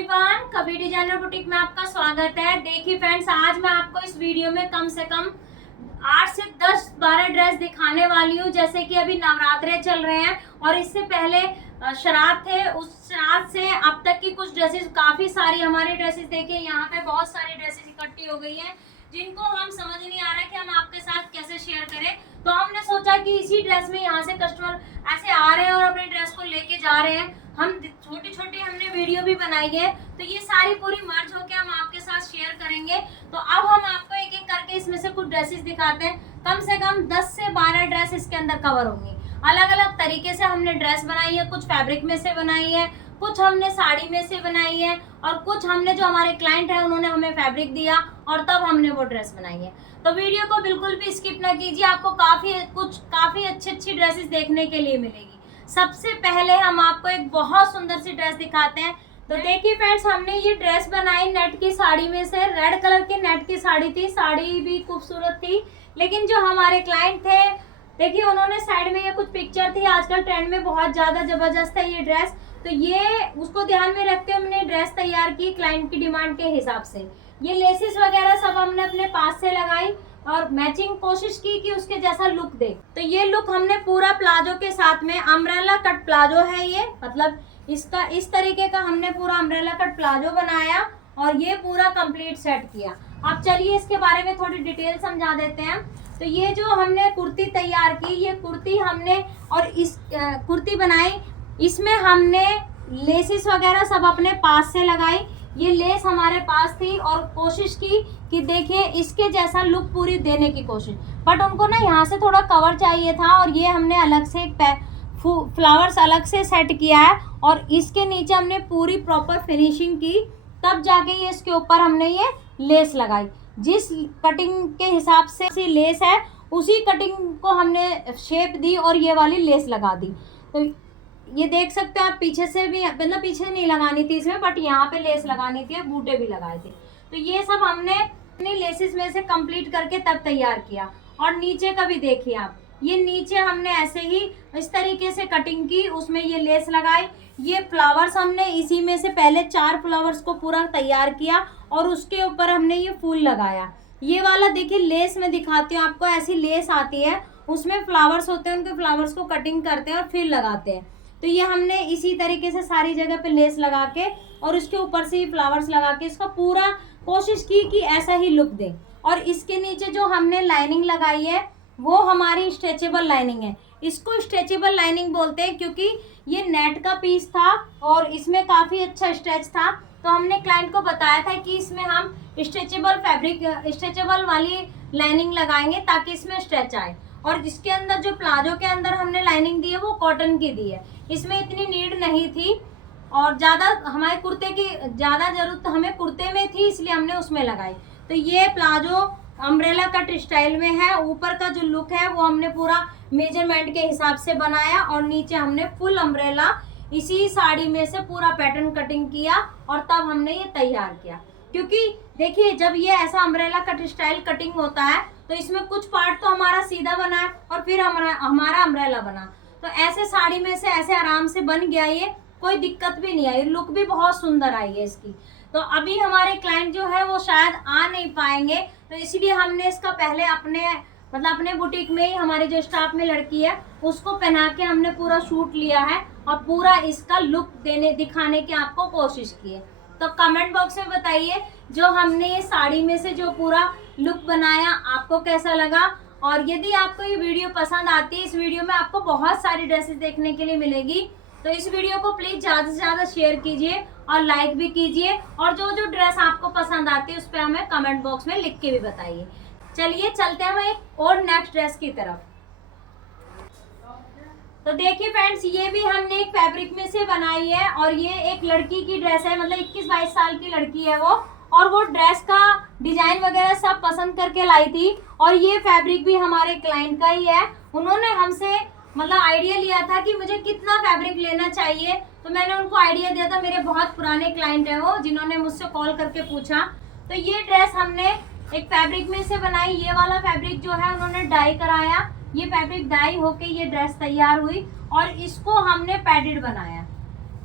Everyone, Kabir designer boutique में आपका स्वागत है। देखिए फ्रेंड्स, आज मैं आपको इस वीडियो में कम से कम 8 से 10-12 ड्रेस दिखाने वाली हूँ। जैसे कि अभी नवरात्रे चल रहे हैं और इससे पहले श्राद्ध थे, उस श्राद्ध से अब तक की कुछ ड्रेसेस, काफी सारी हमारी ड्रेसेस देखिए यहाँ पे बहुत सारी ड्रेसेस इकट्ठी हो गई हैं, जिनको हम समझ नहीं आ रहा है कि हम आपके साथ कैसे शेयर करें। तो हमने सोचा कि इसी ड्रेस में यहाँ से कस्टमर ऐसे आ रहे हैं और अपने ड्रेस को लेके जा रहे हैं। हम छोटी छोटी हमने वीडियो भी बनाई है, तो ये सारी पूरी मर्ज होके हम आपके साथ शेयर करेंगे। तो अब हम आपको एक एक करके इसमें से कुछ ड्रेसेस दिखाते हैं। कम से कम 10 से 12 ड्रेस इसके अंदर कवर होंगी। अलग अलग तरीके से हमने ड्रेस बनाई है, कुछ फैब्रिक में से बनाई है, कुछ हमने साड़ी में से बनाई है और कुछ हमने जो हमारे क्लाइंट है उन्होंने हमें फैब्रिक दिया और तब हमने वो ड्रेस बनाई है। तो वीडियो को बिल्कुल भी स्किप ना कीजिए, आपको काफी अच्छी ड्रेसेस देखने के लिए मिलेगी। सबसे पहले हम आपको एक बहुत सुंदर सी ड्रेस दिखाते हैं। तो देखिए फ्रेंड्स, हमने ये ड्रेस बनाई नेट की साड़ी में से। रेड कलर की नेट की साड़ी थी, साड़ी भी खूबसूरत थी, लेकिन जो हमारे क्लाइंट थे देखिए उन्होंने साइड में ये कुछ पिक्चर थी, आजकल ट्रेंड में बहुत ज्यादा जबरदस्त है ये ड्रेस, तो ये उसको ध्यान में रखते हुए हमने ड्रेस तैयार की क्लाइंट की डिमांड के हिसाब से। ये लेसेस वगैरह सब हमने अपने पास से लगाई और मैचिंग कोशिश की कि उसके जैसा लुक दे। तो ये लुक हमने पूरा प्लाजो के साथ में, अम्ब्रेला कट प्लाजो है ये, मतलब इसका इस तरीके का हमने पूरा अम्ब्रेला कट प्लाजो बनाया और ये पूरा कंप्लीट सेट किया। अब चलिए इसके बारे में थोड़ी डिटेल समझा देते हैं। तो ये जो हमने कुर्ती तैयार की, ये कुर्ती हमने और इस कुर्ती बनाई, इसमें हमने लेसेस वगैरह सब अपने पास से लगाई। ये लेस हमारे पास थी और कोशिश की कि देखिए इसके जैसा लुक पूरी देने की कोशिश, बट उनको ना यहाँ से थोड़ा कवर चाहिए था और ये हमने अलग से फ्लावर्स अलग से सेट किया है और इसके नीचे हमने पूरी प्रॉपर फिनिशिंग की, तब जाके ये इसके ऊपर हमने ये लेस लगाई। जिस कटिंग के हिसाब से लेस है उसी कटिंग को हमने शेप दी और ये वाली लेस लगा दी। तो ये देख सकते हैं आप, पीछे से भी, मतलब पीछे नहीं लगानी थी इसमें, बट यहाँ पे लेस लगानी थी और बूटे भी लगाए थे। तो ये सब हमने अपनी लेसेस में से कंप्लीट करके तब तैयार किया। और नीचे का भी देखिए आप, ये नीचे हमने ऐसे ही इस तरीके से कटिंग की, उसमें ये लेस लगाई। ये फ्लावर्स हमने इसी में से पहले 4 फ्लावर्स को पूरा तैयार किया और उसके ऊपर हमने ये फूल लगाया। ये वाला देखिए लेस में दिखाती हूँ आपको, ऐसी लेस आती है, उसमें फ्लावर्स होते हैं, उनके फ्लावर्स को कटिंग करते हैं और फिर लगाते हैं। तो ये हमने इसी तरीके से सारी जगह पे लेस लगा के और उसके ऊपर से ही फ्लावर्स लगा के इसका पूरा कोशिश की कि ऐसा ही लुक दे। और इसके नीचे जो हमने लाइनिंग लगाई है वो हमारी स्ट्रेचेबल लाइनिंग है। इसको स्ट्रेचेबल लाइनिंग बोलते हैं क्योंकि ये नेट का पीस था और इसमें काफ़ी अच्छा स्ट्रेच था। तो हमने क्लाइंट को बताया था कि इसमें हम स्ट्रेचेबल वाली लाइनिंग लगाएंगे ताकि इसमें स्ट्रेच आए। और इसके अंदर जो प्लाजो के अंदर हमने लाइनिंग दी है वो कॉटन की दी है, इसमें इतनी नीड नहीं थी और ज़्यादा हमारे कुर्ते की ज़्यादा ज़रूरत हमें कुर्ते में थी, इसलिए हमने उसमें लगाई। तो ये प्लाजो अम्ब्रेला कट स्टाइल में है। ऊपर का जो लुक है वो हमने पूरा मेजरमेंट के हिसाब से बनाया और नीचे हमने फुल अम्ब्रेला इसी साड़ी में से पूरा पैटर्न कटिंग किया और तब हमने ये तैयार किया। क्योंकि देखिए जब ये ऐसा अम्ब्रेला कट स्टाइल कटिंग होता है तो इसमें कुछ पार्ट तो हमारा सीधा बना है और फिर हमारा अम्ब्रेला बना, तो ऐसे साड़ी में से ऐसे आराम से बन गया, ये कोई दिक्कत भी नहीं आई, लुक भी बहुत सुंदर आई है इसकी। तो अभी हमारे क्लाइंट जो है वो शायद आ नहीं पाएंगे, तो इसलिए हमने इसका पहले अपने बुटीक में ही हमारे जो स्टाफ में लड़की है उसको पहना के हमने पूरा शूट लिया है और पूरा इसका लुक दिखाने की आपको कोशिश की है। तो कमेंट बॉक्स में बताइए जो हमने ये साड़ी में से जो पूरा लुक बनाया आपको कैसा लगा। और यदि आपको ये वीडियो पसंद आती है, इस वीडियो में आपको बहुत सारी ड्रेसेस देखने के लिए मिलेगी, तो इस वीडियो को प्लीज़ ज़्यादा से ज़्यादा शेयर कीजिए और लाइक भी कीजिए। और जो जो ड्रेस आपको पसंद आती है उस पर हमें कमेंट बॉक्स में लिख के भी बताइए। चलिए चलते हैं हम एक और नेक्स्ट ड्रेस की तरफ। तो देखिए फ्रेंड्स, ये भी हमने एक फैब्रिक में से बनाई है और ये एक लड़की की ड्रेस है, मतलब 21-22 साल की लड़की है वो, और वो ड्रेस का डिजाइन वगैरह सब पसंद करके लाई थी। और ये फैब्रिक भी हमारे क्लाइंट का ही है। उन्होंने हमसे मतलब आइडिया लिया था कि मुझे कितना फैब्रिक लेना चाहिए, तो मैंने उनको आइडिया दिया था। मेरे बहुत पुराने क्लाइंट हैं वो, जिन्होंने मुझसे कॉल करके पूछा। तो ये ड्रेस हमने एक फैब्रिक में से बनाई। ये वाला फैब्रिक जो है उन्होंने डाई कराया, ये फैब्रिक डाई होके ये ड्रेस तैयार हुई और इसको हमने पैडेड बनाया।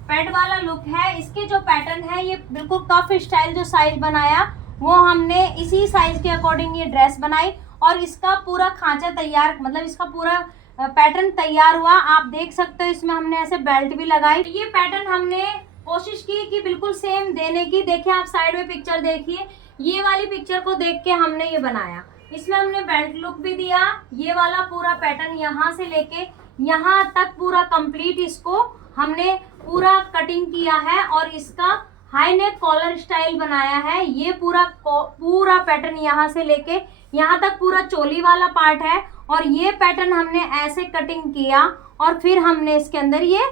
पैड वाला लुक है। इसके जो पैटर्न है ये बिल्कुल कफ स्टाइल जो साइज बनाया वो हमने इसी साइज के अकॉर्डिंग ये ड्रेस बनाई और इसका पूरा खांचा तैयार, मतलब इसका पूरा पैटर्न तैयार हुआ। आप देख सकते हो इसमें हमने ऐसे बेल्ट भी लगाई। ये पैटर्न हमने कोशिश की कि बिल्कुल सेम देने की। देखिए आप साइड में पिक्चर देखिए, ये वाली पिक्चर को देख के हमने ये बनाया। इसमें हमने बेल्ट लुक भी दिया। ये वाला पूरा पैटर्न यहाँ से लेके यहाँ तक पूरा कंप्लीट इसको हमने पूरा कटिंग किया है और इसका हाई नेक कॉलर स्टाइल बनाया है। ये पूरा पैटर्न यहाँ से लेके यहाँ तक पूरा चोली वाला पार्ट है और ये पैटर्न हमने ऐसे कटिंग किया और फिर हमने इसके अंदर ये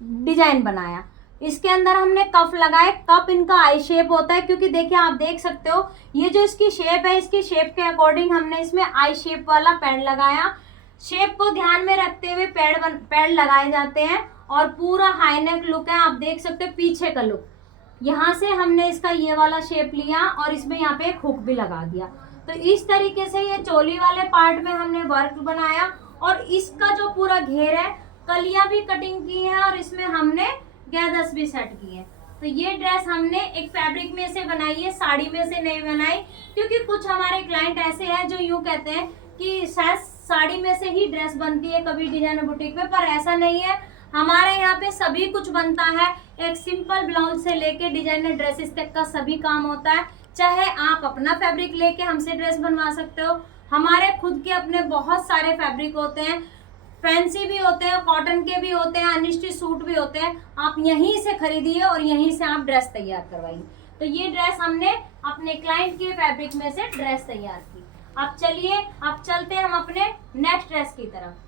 डिजाइन बनाया। इसके अंदर हमने कफ लगाए। कप इनका आई शेप होता है क्योंकि देखिए आप देख सकते हो ये जो इसकी शेप है, इसकी शेप के अकॉर्डिंग हमने इसमें आई शेप वाला पैड लगाया। शेप को ध्यान में रखते हुए पैड लगाए जाते हैं और पूरा हाई नेक लुक है। आप देख सकते हो पीछे का लुक, यहाँ से हमने इसका ये वाला शेप लिया और इसमें यहाँ पे एक हुक भी लगा दिया। तो इस तरीके से ये चोली वाले पार्ट में हमने वर्क बनाया और इसका जो पूरा घेर है कलियां भी कटिंग की है और इसमें हमने गैदर्स भी सेट किए हैं। तो ये ड्रेस हमने एक फैब्रिक में से बनाई है, साड़ी में से नहीं बनाई, क्योंकि कुछ हमारे क्लाइंट ऐसे हैं जो यूँ कहते हैं कि शायद साड़ी में से ही ड्रेस बनती है कभी डिजाइनर बुटीक में, पर ऐसा नहीं है। हमारे यहाँ पे सभी कुछ बनता है, एक सिंपल ब्लाउज से लेके डिजाइनर ड्रेसेस तक का सभी काम होता है। चाहे आप अपना फैब्रिक लेके हमसे ड्रेस बनवा सकते हो, हमारे खुद के अपने बहुत सारे फैब्रिक होते हैं, फैंसी भी होते हैं, कॉटन के भी होते हैं, अनस्टिच सूट भी होते हैं। आप यहीं से खरीदिए और यहीं से आप ड्रेस तैयार करवाइए। तो ये ड्रेस हमने अपने क्लाइंट के फैब्रिक में से ड्रेस तैयार की। अब चलिए अब चलते हैं हम अपने नेक्स्ट ड्रेस की तरफ।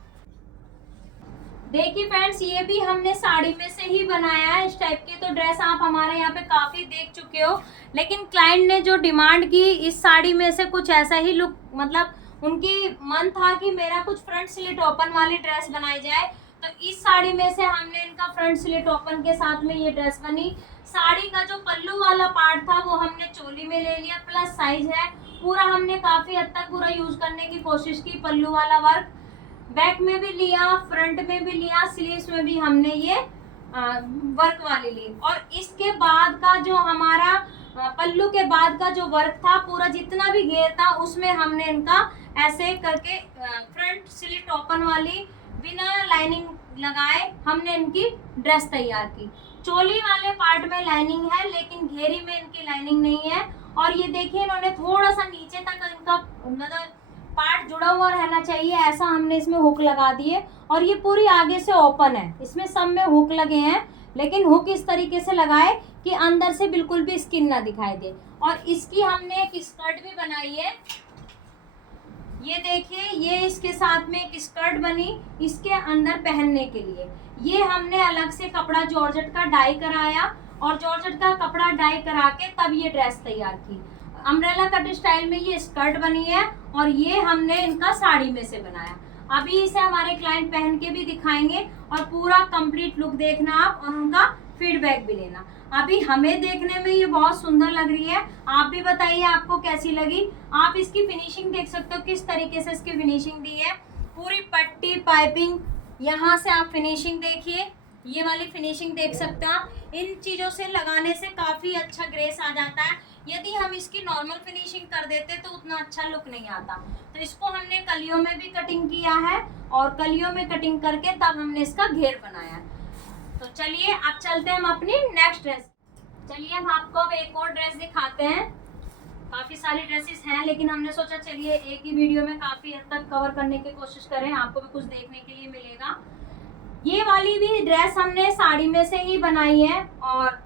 देखिए फ्रेंड्स, ये भी हमने साड़ी में से ही बनाया है इस टाइप की। तो ड्रेस आप हमारे यहाँ पे काफ़ी देख चुके हो, लेकिन क्लाइंट ने जो डिमांड की इस साड़ी में से कुछ ऐसा ही लुक, मतलब उनकी मन था कि मेरा कुछ फ्रंट स्लिट ओपन वाली ड्रेस बनाई जाए। तो इस साड़ी में से हमने इनका फ्रंट स्लिट ओपन के साथ में ये ड्रेस बनी। साड़ी का जो पल्लू वाला पार्ट था वो हमने चोली में ले लिया, प्लस साइज है पूरा, हमने काफ़ी हद तक पूरा यूज़ करने की कोशिश की। पल्लू वाला वर्क बैक में भी लिया, फ्रंट में भी लिया, स्लीव्स में भी हमने ये वर्क वाली ली। और इसके बाद का जो हमारा पल्लू के बाद का जो वर्क था, पूरा जितना भी घेर था उसमें हमने इनका ऐसे करके फ्रंट स्लिट ओपन वाली बिना लाइनिंग लगाए हमने इनकी ड्रेस तैयार की। चोली वाले पार्ट में लाइनिंग है लेकिन घेरी में इनकी लाइनिंग नहीं है। और ये देखिए इन्होंने थोड़ा सा नीचे तक इनका मतलब पार्ट जुड़ा हुआ रहना चाहिए, ऐसा हमने इसमें हुक लगा दिए। और ये पूरी आगे से ओपन है, इसमें सब में हुक लगे हैं, लेकिन हुक इस तरीके से लगाए कि अंदर से बिल्कुल भी स्किन ना दिखाई दे। और इसकी हमने एक स्कर्ट भी बनाई है, ये देखिए, ये इसके साथ में एक स्कर्ट बनी इसके अंदर पहनने के लिए। ये हमने अलग से कपड़ा जॉर्जेट का डाई कराया और जॉर्जेट का कपड़ा डाई करा के तब ये ड्रेस तैयार की। अम्ब्रेला कट स्टाइल में ये स्कर्ट बनी है और ये हमने इनका साड़ी में से बनाया। अभी इसे हमारे क्लाइंट पहन के भी दिखाएंगे और पूरा कंप्लीट लुक देखना आप और उनका फीडबैक भी लेना। अभी हमें देखने में ये बहुत सुंदर लग रही है, आप भी बताइए आपको कैसी लगी। आप इसकी फिनिशिंग देख सकते हो किस तरीके से इसकी फिनिशिंग दी है, पूरी पट्टी पाइपिंग, यहाँ से आप फिनिशिंग देखिए, ये वाली फिनिशिंग देख सकते हैं आप। इन चीज़ों से लगाने से काफ़ी अच्छा ग्रेस आ जाता है। यदि हम इसकी नॉर्मल फिनिशिंग कर देते तो उतना अच्छा लुक नहीं आता। तो इसको हमने कलियों में भी कटिंग किया है और कलियों में कटिंग करके तब हमने इसका घेर बनाया है। तो चलिए अब चलते हैं हम अपनी नेक्स्ट ड्रेस। चलिए हम आपको अब एक और ड्रेस दिखाते हैं। काफ़ी सारी ड्रेसेस हैं लेकिन हमने सोचा चलिए एक ही वीडियो में काफ़ी हद तक कवर करने की कोशिश करें, आपको भी कुछ देखने के लिए मिलेगा। ये वाली भी ड्रेस हमने साड़ी में से ही बनाई है और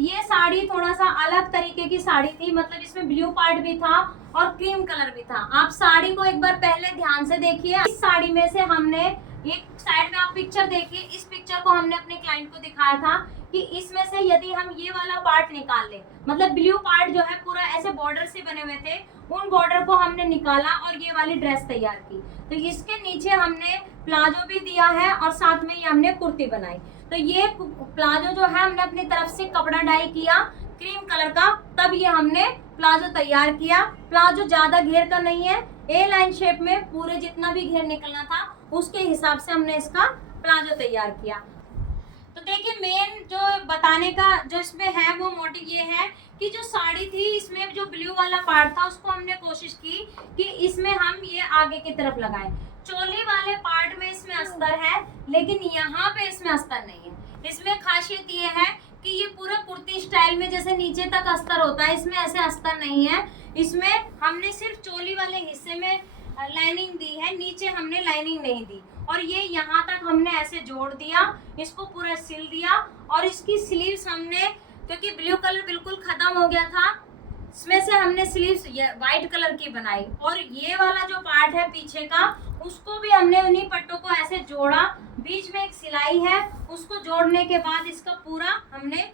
ये साड़ी थोड़ा सा अलग तरीके की साड़ी थी, मतलब इसमें ब्लू पार्ट भी था और क्रीम कलर भी था। आप साड़ी को एक बार पहले ध्यान से देखिए। इस साड़ी में से हमने एक साइड में आप पिक्चर देखिए, इस पिक्चर को हमने अपने क्लाइंट को दिखाया था कि इसमें से यदि हम ये वाला पार्ट निकाल लें, मतलब ब्लू पार्ट जो है पूरा ऐसे बॉर्डर से बने हुए थे, उन बॉर्डर को हमने निकाला और ये वाली ड्रेस तैयार की। तो इसके नीचे हमने प्लाजो भी दिया है और साथ में ये हमने कुर्ती बनाई। तो ये प्लाजो जो है हमने अपनी तरफ से कपड़ा डाई किया क्रीम कलर का, तब ये हमने प्लाजो तैयार किया। प्लाजो ज़्यादा घेर का नहीं है, ए लाइन शेप में पूरे जितना भी घेर निकलना था उसके हिसाब से हमने इसका प्लाजो तैयार किया। तो देखिए मेन जो बताने का जो इसमें है वो मोटिव ये है कि जो साड़ी थी इसमें जो ब्लू वाला पार्ट था उसको हमने कोशिश की कि इसमें हम ये आगे की तरफ लगाएं। चोली वाले पार्ट में इसमें अस्तर है, लेकिन यहाँ पे इसमें अस्तर नहीं है। इसमें खासियत ये है कि ये पूरा कुर्ती स्टाइल में जैसे नीचे तक अस्तर होता है, इसमें ऐसे अस्तर नहीं है। इसमें हमने सिर्फ चोली वाले हिस्से में लाइनिंग दी है, नीचे हमने लाइनिंग नहीं दी। और ये यहाँ तक हमने ऐसे जोड़ दिया, इसको पूरा सिल दिया। और इसकी स्लीव्स हमने, क्योंकि ब्लू कलर बिल्कुल खत्म हो गया था, इसमें से हमने स्लीव्स व्हाइट कलर की बनाई। और ये वाला जो पार्ट है पीछे का, उसको भी हमने उन्हीं पट्टों को ऐसे जोड़ा, बीच में एक सिलाई है, उसको जोड़ने के बाद इसका पूरा हमने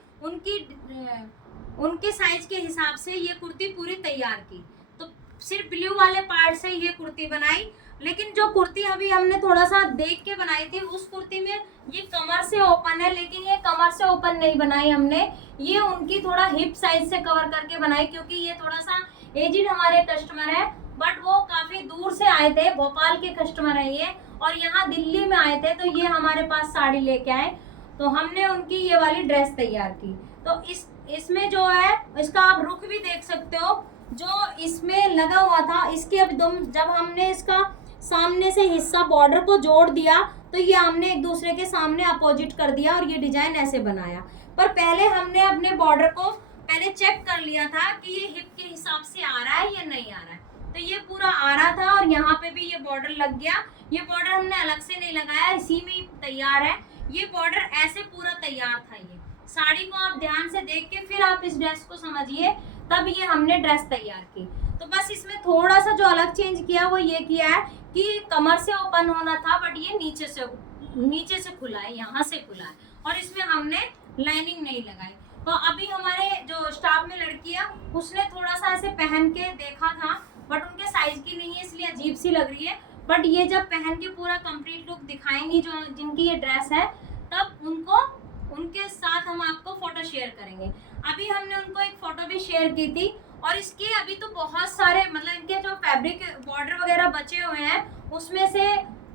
उनके साइज के हिसाब से ये कुर्ती पूरी तैयार की। तो सिर्फ ब्लू वाले पार्ट से ये कुर्ती बनाई। लेकिन जो कुर्ती अभी हमने थोड़ा सा देख के बनाई थी, उस कुर्ती में ये कमर से ओपन है, लेकिन ये कमर से ओपन नहीं बनाई हमने, ये उनकी थोड़ा हिप साइज से कवर करके बनाई। क्योंकि ये थोड़ा सा एजिड हमारे कस्टमर है, बट वो काफी दूर से आए थे, भोपाल के कस्टमर है ये, और यहाँ दिल्ली में आए थे। तो ये हमारे पास साड़ी लेके आए, तो हमने उनकी ये वाली ड्रेस तैयार की। तो इसमें जो है, इसका आप रुख भी देख सकते हो, जो इसमें लगा हुआ था, इसके अब जब हमने इसका सामने से हिस्सा बॉर्डर को जोड़ दिया, तो ये हमने एक दूसरे के सामने अपोजिट कर दिया और ये डिजाइन ऐसे बनाया। पर पहले हमने अपने बॉर्डर को पहले चेक कर लिया था कि ये हिप के हिसाब से आ रहा है या नहीं आ रहा है। तो ये पूरा आ रहा था और यहाँ पे भी ये बॉर्डर लग गया। ये बॉर्डर हमने अलग से नहीं लगाया, इसी में ही तैयार है। ये बॉर्डर ऐसे पूरा तैयार था। ये साड़ी को आप ध्यान से देख के फिर आप इस ड्रेस को समझिए, तब ये हमने ड्रेस तैयार की। तो बस इसमें थोड़ा सा जो अलग चेंज किया वो ये किया है कि कमर से ओपन होना था, बट ये नीचे से खुला है, यहाँ से खुला है, और इसमें हमने लाइनिंग नहीं लगाई। तो अभी हमारे जो स्टाफ में लड़की है, उसने थोड़ा सा ऐसे पहन के देखा था, बट उनके साइज की नहीं है, इसलिए अजीब सी लग रही है। बट ये जब पहन के पूरा कंप्लीट लुक दिखाएंगी, जो जिनकी ये ड्रेस है, तब उनके साथ हम आपको फोटो शेयर करेंगे। अभी हमने उनको एक फोटो भी शेयर की थी। और इसके अभी तो बहुत सारे, मतलब इनके जो फैब्रिक बॉर्डर वगैरह बचे हुए हैं, उसमें से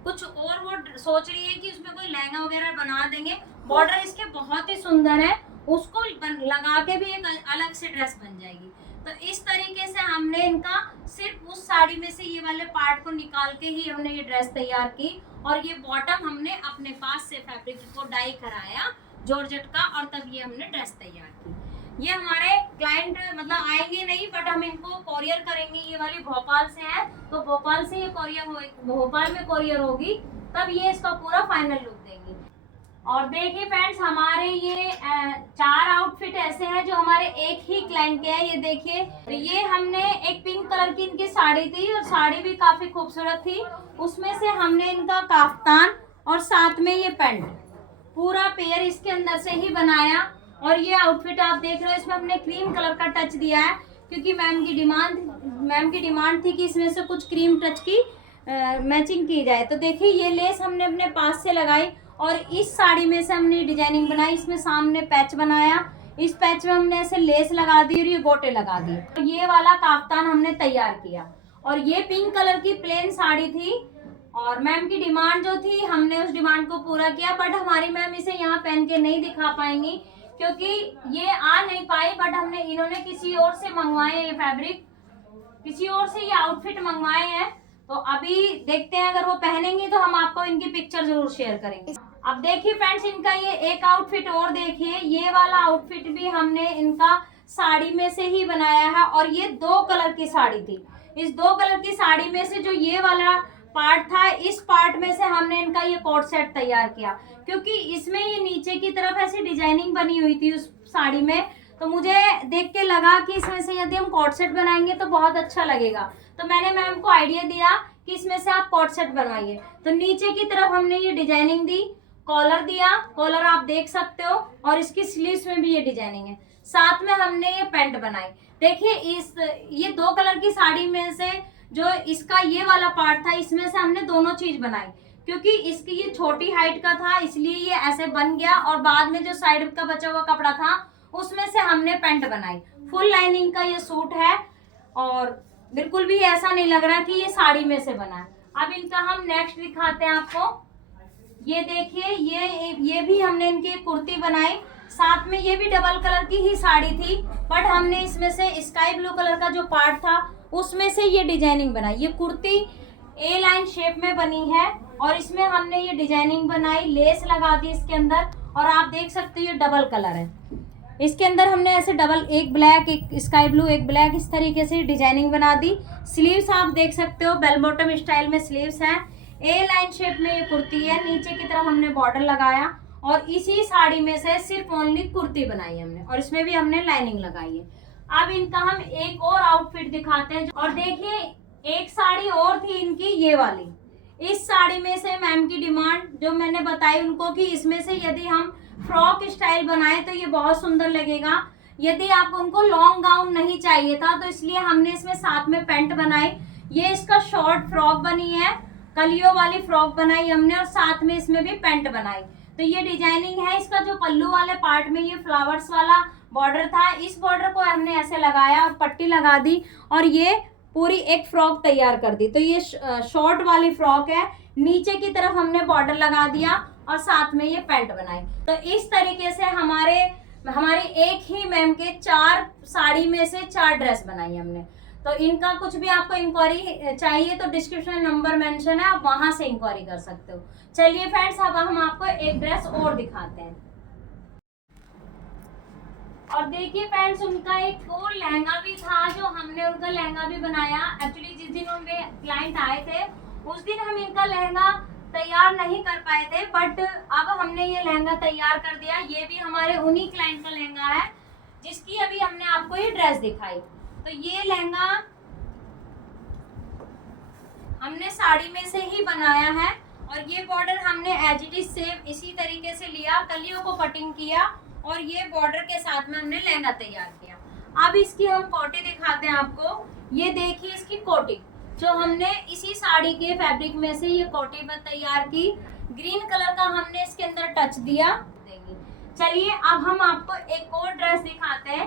कुछ और वो सोच रही है कि उसमें कोई लहंगा वगैरह बना देंगे। बॉर्डर इसके बहुत ही सुंदर है, उसको लगा के भी एक अलग से ड्रेस बन जाएगी। तो इस तरीके से हमने इनका सिर्फ उस साड़ी में से ये वाले पार्ट को निकाल के ही हमने ये ड्रेस तैयार की। और ये बॉटम हमने अपने पास से फैब्रिक को डाई कराया जॉर्जेट का, और तब ये हमने ड्रेस तैयार की। ये हमारे क्लाइंट मतलब आएंगे नहीं, बट हम इनको कोरियर करेंगे। ये वाली भोपाल से है, तो भोपाल से ये भोपाल में कोरियर होगी, तब ये इसका पूरा फाइनल लुक देंगी। और देखिए फ्रेंड्स, हमारे ये 4 आउटफिट ऐसे हैं जो हमारे एक ही क्लाइंट के हैं। ये देखिए, ये हमने एक पिंक कलर की इनकी साड़ी थी, और साड़ी भी काफी खूबसूरत थी। उसमें से हमने इनका काफ्तान और साथ में ये पैंट, पूरा पेयर इसके अंदर से ही बनाया। और ये आउटफिट आप देख रहे हो, इसमें हमने क्रीम कलर का टच दिया है, क्योंकि मैम की डिमांड थी कि इसमें से कुछ क्रीम टच की मैचिंग की जाए। तो देखिए, ये लेस हमने अपने पास से लगाई, और इस साड़ी में से हमने डिजाइनिंग बनाई। इसमें सामने पैच बनाया, इस पैच में हमने ऐसे लेस लगा दी और ये गोटे लगा दिए। तो ये वाला काफ्तान हमने तैयार किया। और ये पिंक कलर की प्लेन साड़ी थी, और मैम की डिमांड जो थी, हमने उस डिमांड को पूरा किया। बट हमारी मैम इसे यहाँ पहन के नहीं दिखा पाएंगी, क्योंकि ये आ नहीं पाई। बट इन्होंने किसी और से मंगवाए, ये फैब्रिक किसी और से ये आउटफिट मंगवाए हैं। तो अभी देखते हैं, अगर वो पहनेंगी तो हम आपको इनकी पिक्चर जरूर शेयर करेंगे। अब देखिए फ्रेंड्स, इनका ये एक आउटफिट और देखिए। ये वाला आउटफिट भी हमने इनका साड़ी में से ही बनाया है, और ये 2 कलर की साड़ी थी। इस 2 कलर की साड़ी में से जो ये वाला पार्ट था, इस पार्ट में से हमने इनका ये कोट सेट तैयार किया, क्योंकि इसमें ये नीचे की तरफ ऐसी डिजाइनिंग बनी हुई थी उस साड़ी में। तो मुझे देख के लगा कि इसमें से यदि हम कोट सेट बनाएंगे तो बहुत अच्छा लगेगा। तो मैंने मैम को आइडिया दिया कि इसमें से आप कोट सेट बनवाइए। तो नीचे की तरफ हमने ये डिजाइनिंग दी, कॉलर दिया, कॉलर आप देख सकते हो, और इसकी स्लीव्स में भी ये डिजाइनिंग है। साथ में हमने ये पैंट बनाई। देखिए, ये 2 कलर की साड़ी में से जो इसका ये वाला पार्ट था, इसमें से हमने दोनों चीज बनाई, क्योंकि इसकी ये छोटी हाइट का था, इसलिए ये ऐसे बन गया। और बाद में जो साइड का बचा हुआ कपड़ा था, उसमें से हमने पैंट बनाई। फुल लाइनिंग का ये सूट है, और बिल्कुल भी ऐसा नहीं लग रहा कि ये साड़ी में से बना है। अब इनका हम नेक्स्ट दिखाते हैं आपको। ये देखिए, ये भी हमने इनकी कुर्ती बनाई। साथ में ये भी डबल कलर की ही साड़ी थी, बट हमने इसमें से स्काई ब्लू कलर का जो पार्ट था उसमें से ये डिजाइनिंग बनाई। ये कुर्ती ए लाइन शेप में बनी है और इसमें हमने ये डिजाइनिंग बनाई, लेस लगा दी इसके अंदर। और आप देख सकते हो ये डबल कलर है, इसके अंदर हमने ऐसे डबल, एक ब्लैक एक स्काई ब्लू एक ब्लैक, इस तरीके से डिजाइनिंग बना दी। स्लीव्स आप देख सकते हो बेल बॉटम स्टाइल में स्लीव्स हैं। ए लाइन शेप में ये कुर्ती है, नीचे की तरफ हमने बॉर्डर लगाया और इसी साड़ी में से सिर्फ ओनली कुर्ती बनाई हमने और इसमें भी हमने लाइनिंग लगाई है। अब इनका हम एक और आउटफिट दिखाते हैं। और देखिए एक साड़ी और थी इनकी, ये वाली। इस साड़ी में से मैम की डिमांड जो मैंने बताई उनको कि इसमें से यदि हम फ्रॉक स्टाइल बनाए तो ये बहुत सुंदर लगेगा। यदि आपको उनको लॉन्ग गाउन नहीं चाहिए था तो इसलिए हमने इसमें साथ में पैंट बनाई। ये इसका शॉर्ट फ्रॉक बनी है, कलियों वाली फ्रॉक बनाई हमने और साथ में इसमें भी पैंट बनाई। तो ये डिजाइनिंग है। इसका जो पल्लू वाले पार्ट में ये फ्लावर्स वाला बॉर्डर था, इस बॉर्डर को हमने ऐसे लगाया और पट्टी लगा दी और ये पूरी एक फ्रॉक तैयार कर दी। तो ये शॉर्ट वाली फ्रॉक है, नीचे की तरफ हमने बॉर्डर लगा दिया और साथ में ये पैंट बनाई। तो इस तरीके से हमारी एक ही मैम के 4 साड़ी में से 4 ड्रेस बनाई हमने। तो इनका कुछ भी आपको इंक्वायरी चाहिए तो डिस्क्रिप्शन नंबर मेंशन है, आप वहां से इंक्वायरी कर सकते हो। चलिए फ्रेंड्स, अब हम आपको एक ड्रेस और दिखाते हैं। और देखिए फ्रेंड्स, उनका एक और लहंगा भी था जो हमने उनका लहंगा भी बनाया। एक्चुअली जिस दिन उनके क्लाइंट आए थे उस दिन हम इनका लहंगा तैयार नहीं कर पाए थे, बट अब हमने ये लहंगा तैयार कर दिया। ये भी हमारे उन्हीं क्लाइंट का लहंगा है जिसकी अभी हमने आपको ये ड्रेस दिखाई। तो ये लहंगा हमने साड़ी में से ही बनाया है और ये बॉर्डर हमने एज इट इज सेम इसी तरीके से लिया, कलियों को कटिंग किया और ये बॉर्डर के साथ में हमने लहंगा तैयार किया। अब इसकी हम कोटी दिखाते हैं आपको। ये देखिए इसकी कोटी जो हमने इसी साड़ी के फैब्रिक में से ये कोटी में तैयार की। ग्रीन कलर का हमने इसके अंदर टच दिया। चलिए अब हम आपको एक और ड्रेस दिखाते हैं।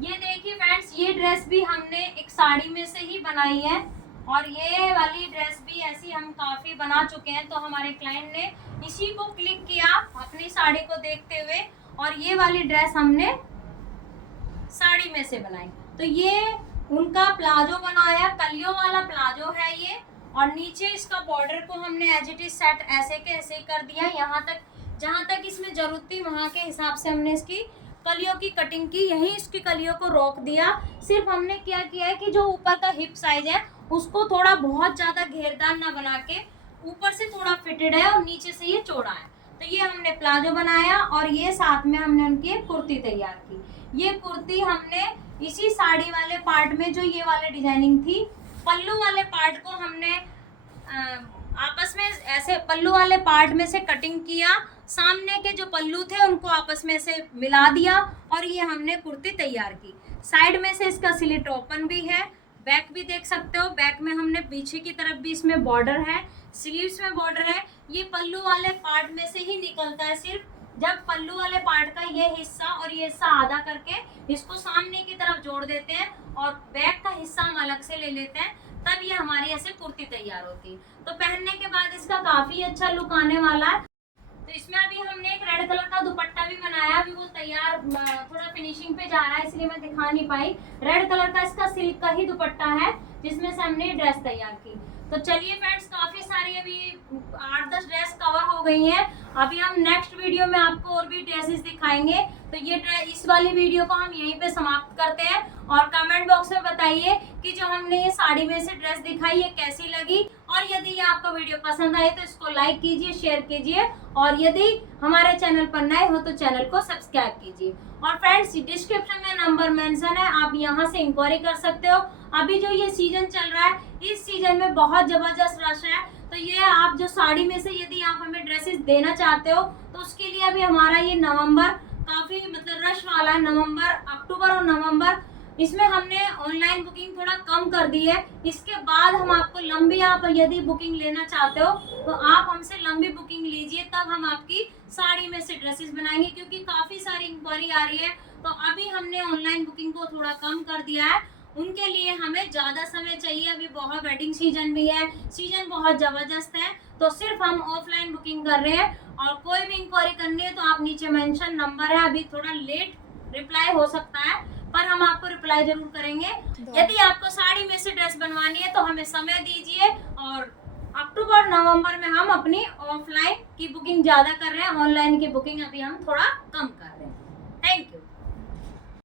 ये देखिए फ्रेंड्स, ये ड्रेस भी हमने एक साड़ी में से ही बनाई है और ये वाली ड्रेस भी ऐसी हम काफी बना चुके हैं। तो हमारे क्लाइंट ने इसी को क्लिक किया अपनी साड़ी को देखते हुए और ये वाली ड्रेस हमने साड़ी में से बनाई। तो ये उनका प्लाजो बनाया, कलियों वाला प्लाजो है ये, और नीचे इसका बॉर्डर को हमने एज इट इज सेट ऐसे के ऐसे कर दिया। यहाँ तक जहाँ तक इसमें जरूरत थी वहाँ के हिसाब से हमने इसकी कलियों की कटिंग की, यहीं इसकी कलियों को रोक दिया। सिर्फ हमने क्या किया है कि जो ऊपर का हिप साइज है उसको थोड़ा बहुत ज़्यादा घेरदार ना बना के ऊपर से थोड़ा फिटेड है और नीचे से ये चौड़ा है। तो ये हमने प्लाजो बनाया और ये साथ में हमने उनकी कुर्ती तैयार की। ये कुर्ती हमने इसी साड़ी वाले पार्ट में जो ये वाले डिजाइनिंग थी, पल्लू वाले पार्ट को हमने आपस में ऐसे पल्लू वाले पार्ट में से कटिंग किया, सामने के जो पल्लू थे उनको आपस में से मिला दिया और ये हमने कुर्ती तैयार की। साइड में से इसका स्लिट ओपन भी है, बैक भी देख सकते हो। बैक में हमने पीछे की तरफ भी इसमें बॉर्डर है, स्लीव्स में बॉर्डर है। ये पल्लू वाले पार्ट में से ही निकलता है। सिर्फ जब पल्लू वाले पार्ट का ये हिस्सा और ये हिस्सा आधा करके इसको सामने की तरफ जोड़ देते हैं और बैक का हिस्सा हम अलग से ले लेते हैं, तब ये हमारी ऐसे कुर्ती तैयार होती है। तो पहनने के बाद इसका काफी अच्छा लुक आने वाला है। तो इसमें अभी हमने एक रेड कलर का दुपट्टा भी बनाया, अभी वो तैयार थोड़ा फिनिशिंग पे जा रहा है इसलिए मैं दिखा नहीं पाई। रेड कलर का इसका सिल्क का ही दुपट्टा है जिसमें से हमने ड्रेस तैयार की। तो चलिए फ्रेंड्स, काफी सारी अभी 8-10 ड्रेस कवर हो गई हैं। अभी हम नेक्स्ट वीडियो में आपको और भी ड्रेसेस दिखाएंगे। तो ये इस वाली वीडियो को हम यहीं पे समाप्त करते हैं और कमेंट बॉक्स में बताइए कि जो हमने ये साड़ी में से ड्रेस दिखाई ये कैसी लगी, और यदि ये आपको वीडियो पसंद आए तो इसको लाइक कीजिए, शेयर कीजिए, और यदि हमारे चैनल पर नए हो तो चैनल को सब्सक्राइब कीजिए। और फ्रेंड्स, डिस्क्रिप्शन में नंबर मेंशन है, आप यहाँ से इंक्वायरी कर सकते हो। अभी जो ये सीजन चल रहा है, इस सीजन में बहुत जबरदस्त रश है। तो ये आप जो साड़ी में से यदि आप हमें ड्रेसेस देना चाहते हो तो उसके लिए अभी हमारा ये नवंबर काफी मतलब रश वाला है। नवंबर, अक्टूबर और नवंबर, इसमें हमने ऑनलाइन बुकिंग थोड़ा कम कर दी है। इसके बाद हम आपको लंबी, आप यदि बुकिंग लेना चाहते हो तो आप हमसे लंबी बुकिंग लीजिए, तब हम आपकी साड़ी में से ड्रेसेस बनाएंगे, क्योंकि काफ़ी सारी इंक्वायरी आ रही है। तो अभी हमने ऑनलाइन बुकिंग को थोड़ा कम कर दिया है उनके लिए हमें ज़्यादा समय चाहिए। अभी बहुत वेडिंग सीजन भी है, सीजन बहुत ज़बरदस्त है, तो सिर्फ हम ऑफलाइन बुकिंग कर रहे हैं। और कोई भी इंक्वायरी करनी है तो आप नीचे मेंशन नंबर है, अभी थोड़ा लेट रिप्लाई हो सकता है पर हम आपको रिप्लाई जरूर करेंगे। यदि आपको साड़ी में से ड्रेस बनवानी है तो हमें समय दीजिए। और अक्टूबर नवंबर में हम अपनी ऑफलाइन की बुकिंग ज़्यादा कर रहे हैं, ऑनलाइन की बुकिंग अभी हम थोड़ा कम कर रहे हैं।